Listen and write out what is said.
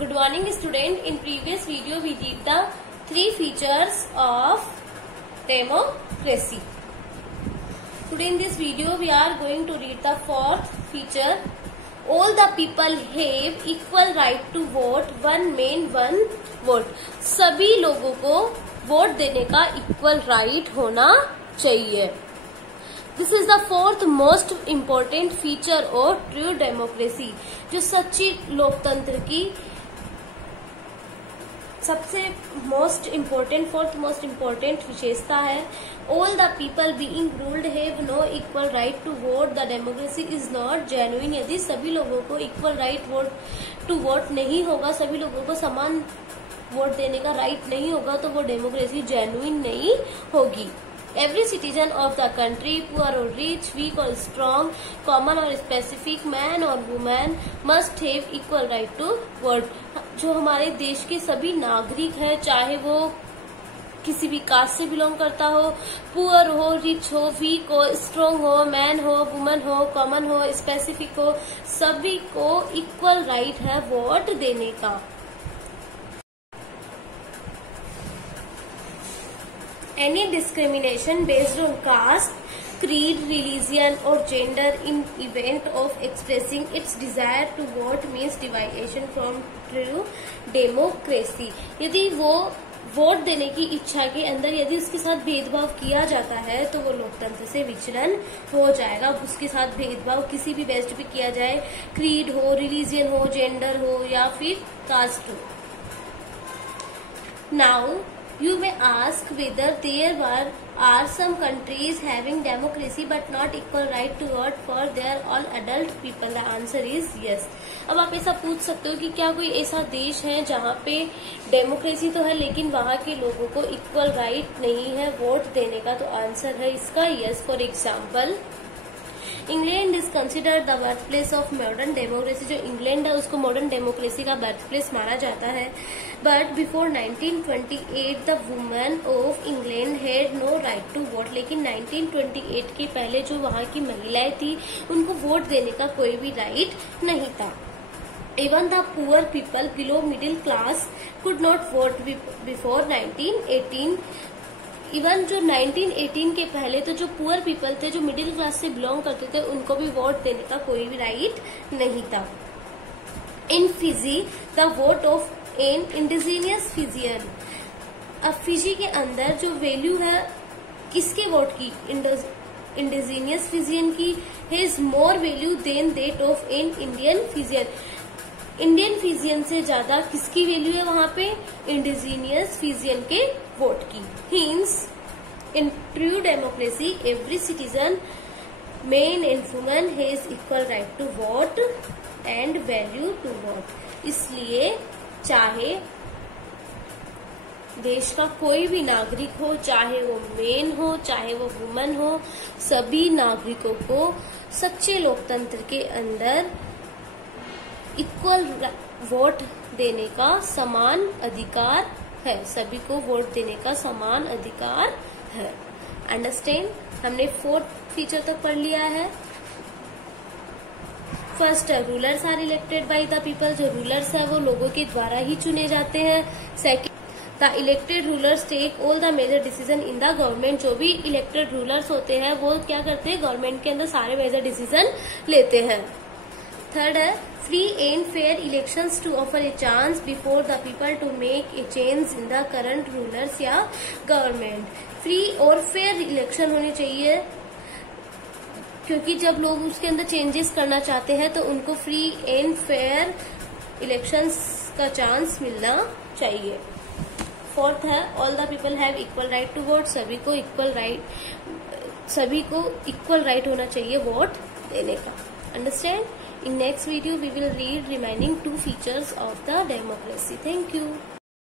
Good morning student. In previous video we did the 3 features of democracy. Today in this video we are going to read the 4th feature. All the people have equal right to vote. One man one vote. सभी लोगों को vote देने का equal right होना चाहिए. This is the 4th most important feature of true democracy. जो सच्ची लोकतंत्र की सबसे most important 4th most important विशेषता है. All the people being ruled have no equal right to vote. The democracy is not genuine. यदि सभी लोगों को इक्वल राइट टू वोट नहीं होगा, सभी लोगों को समान वोट देने का राइट नहीं होगा, तो वो डेमोक्रेसी जेन्युइन नहीं होगी. Every citizen of the country, poor or rich, weak or strong, common or specific, man or woman, must have equal right to vote. जो हमारे देश के सभी नागरिक हैं, चाहे वो किसी भी कास्ट से बिलोंग करता हो, पुअर हो, रिच हो, वीक हो, स्ट्रॉन्ग हो, मैन हो, वुमन हो, कॉमन हो, स्पेसिफिक हो, सभी को इक्वल राइट है वोट देने का. Any discrimination based on caste, creed, religion or gender in event of expressing its desire to vote means deviation from true democracy. यदि वो वोट देने की इच्छा के अंदर यदि उसके साथ भेदभाव किया जाता है तो वो लोकतंत्र से विचलन हो जाएगा. उसके साथ भेदभाव किसी भी बेस्ट पे किया जाए, क्रीड हो, रिलीजियन हो, जेंडर हो या फिर कास्ट हो. Now you may ask whether there are some countries having democracy but not equal right to vote for their all adult people. The answer is yes. अब आप ऐसा पूछ सकते हो कि क्या कोई ऐसा देश है जहाँ पे डेमोक्रेसी तो है लेकिन वहाँ के लोगों को इक्वल राइट नहीं है वोट देने का. तो आंसर है इसका yes. For example, England is considered the birth place of modern democracy. जो इंग्लैंड है उसको मॉडर्न डेमोक्रेसी का बर्थ प्लेस माना जाता है. But before 1928 the women of England had no right to vote. लेकिन 1928 के पहले जो वहाँ की महिलाएं थी उनको वोट देने का कोई भी राइट नहीं था. Even the poor people below middle class could not vote before 1918. Even जो 1918 के पहले तो जो पुअर पीपल थे, जो मिडिल क्लास से बिलोंग करते थे, उनको भी वोट देने का कोई भी राइट नहीं था. In Fiji the vote of an indigenous Fijian. अब फिजी के अंदर जो वैल्यू है किसके वोट की, इंडिजीनियस फिजियन की, has more value than that of an Indian Fijian. Indian Fijian से ज्यादा किसकी वैल्यू है वहां पे, इंडिजीनियस फिजियन के वोट की. Hence, in true democracy, every citizen, man and woman, has equal right to vote and value to vote. इसलिए चाहे देश का कोई भी नागरिक हो, चाहे वो मेन हो, चाहे वो वुमन हो, सभी नागरिकों को सच्चे लोकतंत्र के अंदर इक्वल वोट देने का समान अधिकार है. सभी को वोट देने का समान अधिकार है. अंडरस्टैंड. हमने 4th फीचर तक पढ़ लिया है. First, rulers are elected by the people. जो रूलर्स है वो लोगों के द्वारा ही चुने जाते हैं. Second, the elected rulers take all the major decision in the government. जो भी इलेक्टेड रूलर्स होते हैं वो क्या करते हैं, गवर्नमेंट के अंदर सारे मेजर डिसीजन लेते हैं. थर्ड है, free and fair elections to offer a chance before the people to make a change in the current rulers या गवर्नमेंट. फ्री और फेयर इलेक्शन होने चाहिए क्योंकि जब लोग उसके अंदर चेंजेस करना चाहते हैं तो उनको फ्री एंड फेयर इलेक्शंस का चांस मिलना चाहिए. 4th है, all the people have equal right to vote. सभी को इक्वल राइट होना चाहिए वोट देने का. Understand. In next video we will read remaining 2 features of the democracy. Thank you.